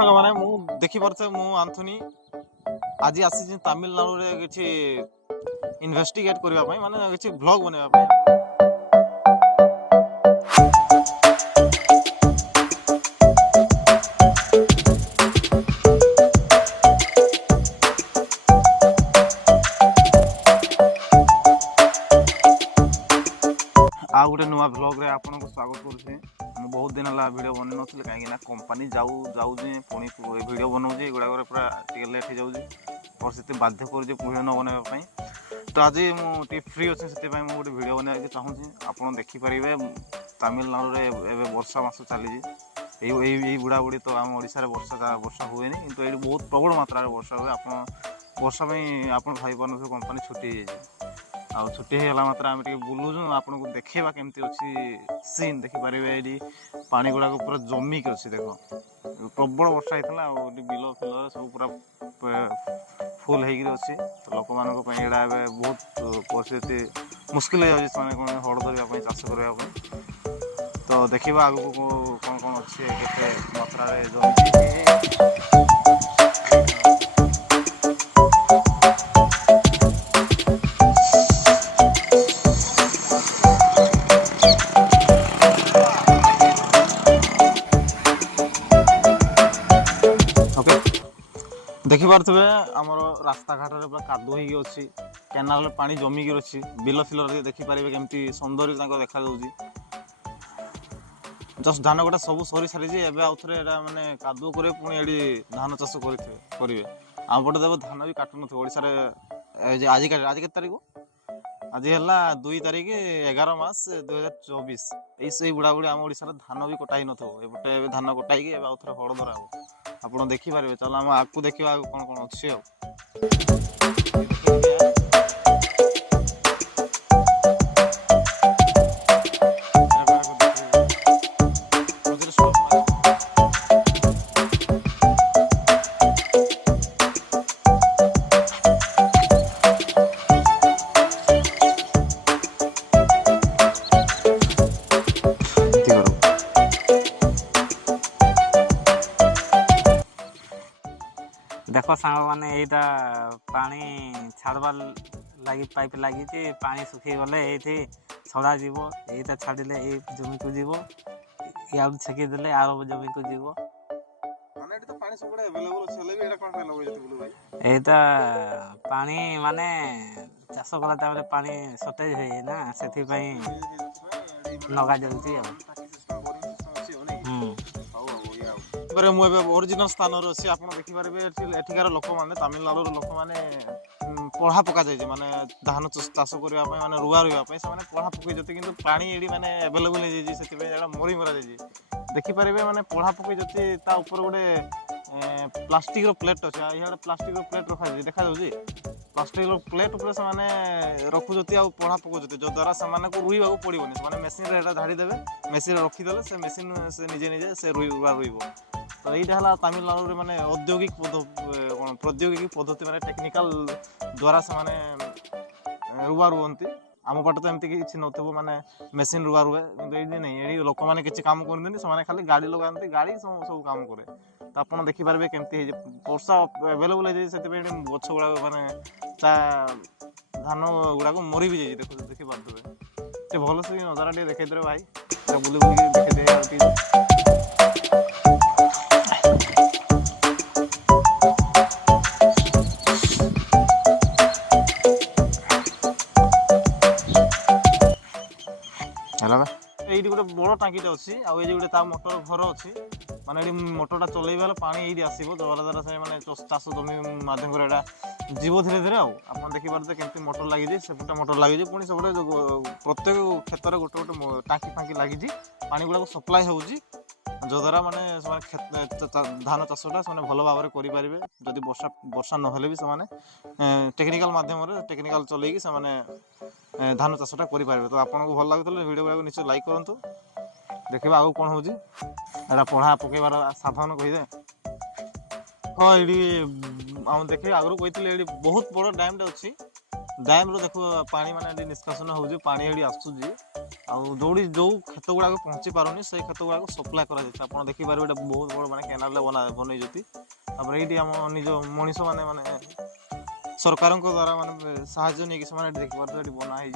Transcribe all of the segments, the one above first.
दर्शक माने मु देखि परथे मु आंथोनी आज आसी तमिलनाडु रे किछि इन्वेस्टिगेट करबा पई माने किछि ब्लॉग बनेबा पई आ गोटे नुआ ब्लॉग रे आपन को स्वागत करूछे। मु बहुत दिन ला वीडियो बनै नथिले काहे ना कंपनी जाऊ जे पुणी वीडियो बनाउजे गुडा करे पूरा टिके लेट हो जाउजे और सेते बाध्य कर जे पुणी न बनेबा पई। तो आज मु टी फ्री अछि सेते पई मु गोटे वीडियो बनै के चाहू छी। आपन देखि परिबे तमिलनाडु रे एबे वर्षा मास चली जे एई बुढ़ा बुढ़ी तो हम ओडिसा रे वर्षा हुएनी किंतु एडी बहुत प्रबल मात्रा रे वर्षा हुए। आपन वर्षा में आपन भाई बन कंपनी छुट्टी जे आ छुट्टी होला मात्र आम बुलूँ आपन को देखेबा केमती अच्छी सीन देखि पारे। ये पानी गुड़ाक पूरा जमिक अच्छी देख प्रबल वर्षा होता बिल फिल सब पूरा फुल होगी। तो लोक मान बहुत परिस्थिति मुस्किल हो जाए हड़ धरने चाष करने। तो देखा आगे कौन कौन अच्छे के मात्रा जमी देखि पारे आमर रास्ता घाट पूरा कादुआ होगी केनाल पानी जमिक अच्छी बिल फिल देखिपारे केमती सौंदर्य देखा जस्ट धान गोटा सब सरी सारी आउ थे मानने कादुआ करे पुणी ये धान चाष करेंगे आम पटे देव धान भी काटु ना आज के तारीख आज है 2 तारीख 11 मास 2024 यही बुढ़ा बुढ़ी आम ओडिशा धान भी कटाई नए धान कटाई आउ थे हड़ धरा आप देखिपारे। चलो आम आपको देखा कौन कौन अच्छे देख सांग मैंने यहाँ पानी छाड़बार लगी पाइप लगी पानी सुखी गले ये छड़ा जीव यहाँ छाड़े ये जमी को जीव या छेकी देले आर जमी को जीव पानी माने चाष कला टाइम पानी सटेज हुए ना से नगा जाऊँगी। ओरिजिनल स्थान अच्छी आप देखिपारे एठिकार लोक मैंने तमिलनाडु लोक मैंने पढ़ा पका जाए माने धान चाष करने माने रुआ रुआ से पढ़ा पकई कि पानी ये माने एवेलेबल हो मरी मरा जाए देखिपारे माने पढ़ा पकई ऊपर गोटे प्लास्टिक प्लेट अच्छे यहाँ प्लास्टिक प्लेट रखा देखा जाऊँगी प्लास्टिक प्लेट उपर से रखुच्च आ पढ़ा पकाउं जो द्वारा से रुईवा पड़ोनी से मेसीन रे झाड़ी देवे मेसीन रखीदे से मेसीन से निजे निजे से रुआ रुईब। तो यहाँ तमिलनाडु माने औद्योगिक कौन प्रौद्योगिकी पद्धति माने टेक्निकल द्वारा से माने रुआ रुहंती आम पटे तो एमती किसी नथिबो माने मेसीन रुआ रुए कि नहीं ये लोक मैंने किसी काम करते से खाली गाड़ी लगाते गाड़ी सब काम करे। तो आप देखिपारे केमती वर्षा एवेलेबल हो गछ गुड़ा माने धान गुड़ाक मरी भी जाए देखिपारे भल से नजारा टे देखा भाई बुले बुल देखा ये गोटे बड़ टाँकीटे अच्छी आउ ये गोटे मोटर घर अच्छी माने ये मोटरटा चलैबा पानी ये आसो द्वारा से मैंने चाष जमी मध्यम जीव धीरे धीरे आप देखिपारे केमती मोटर लगी सेपटे मोटर लगी पुणी सेपटे प्रत्येक क्षेत्र गोटे गोटे टाँकी फाँकी लगी पानी गुड़ाक सप्लाई होगी जो द्वारा माने धान चाषटा से भल भाव में करेंगे जदि वर्षा नहेले भी से टेक्निकल मध्यम टेक्निकल चलैकी से धान चाषटा करेंगे। तो आपको भल लगे वीडियो गुड़ाक निश्चय लाइक करूँ देखा आगे कौन हो पढ़ा पकईबार साधन कहीदे। हाँ ये देखे आगु कही ये बहुत बड़ डैम अच्छी डैम रो देखो पानी माने निष्कासन हो पानी ये आसूँ दौड़ी जो क्षेत्र गुड़ाक पहुँची पारुनी से क्षेत्र गुड़ाक सप्लाय कर आप देखिपारे गोटे बहुत बड़ मैंने केनाल बनई ये आम निज मनीष मैंने माने सरकार द्वारा माने साहाଯ୍य नहीं कि देखिए बनाई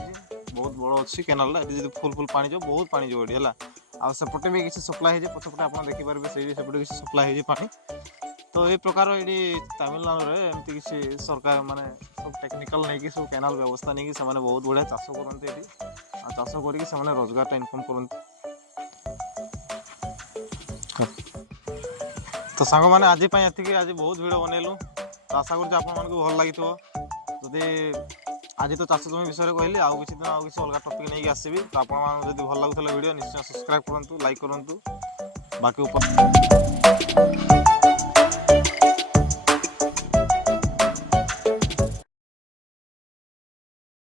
बहुत बड़ अच्छी केनाल ये फुल फुल पानी जो बहुत पानी जो ये आ सेपटे भी किसी सप्लाय हो पछपटे आप देखिपारे से किसी सप्लाय हो पानी तो ये प्रकार ये तमिलनाडु में एमती किसी सरकार माने सब टेक्निकल नहीं कि सब केनाल व्यवस्था नहीं कि से बहुत बढ़िया चाष करते चाष करके रोजगार इनकम करते तो सांग मैंने आज आज बहुत वीडियो बनइलु तो आशा करुँ आप भल लगी आज तो चाष जमी विषय कहली आउ किसी दिन आउ किसी अलग टॉपिक नहीं आसबि तो आपको भल लगुला वीडियो निश्चय सब्सक्राइब करूँ लाइक करूँ बाकी ऊपर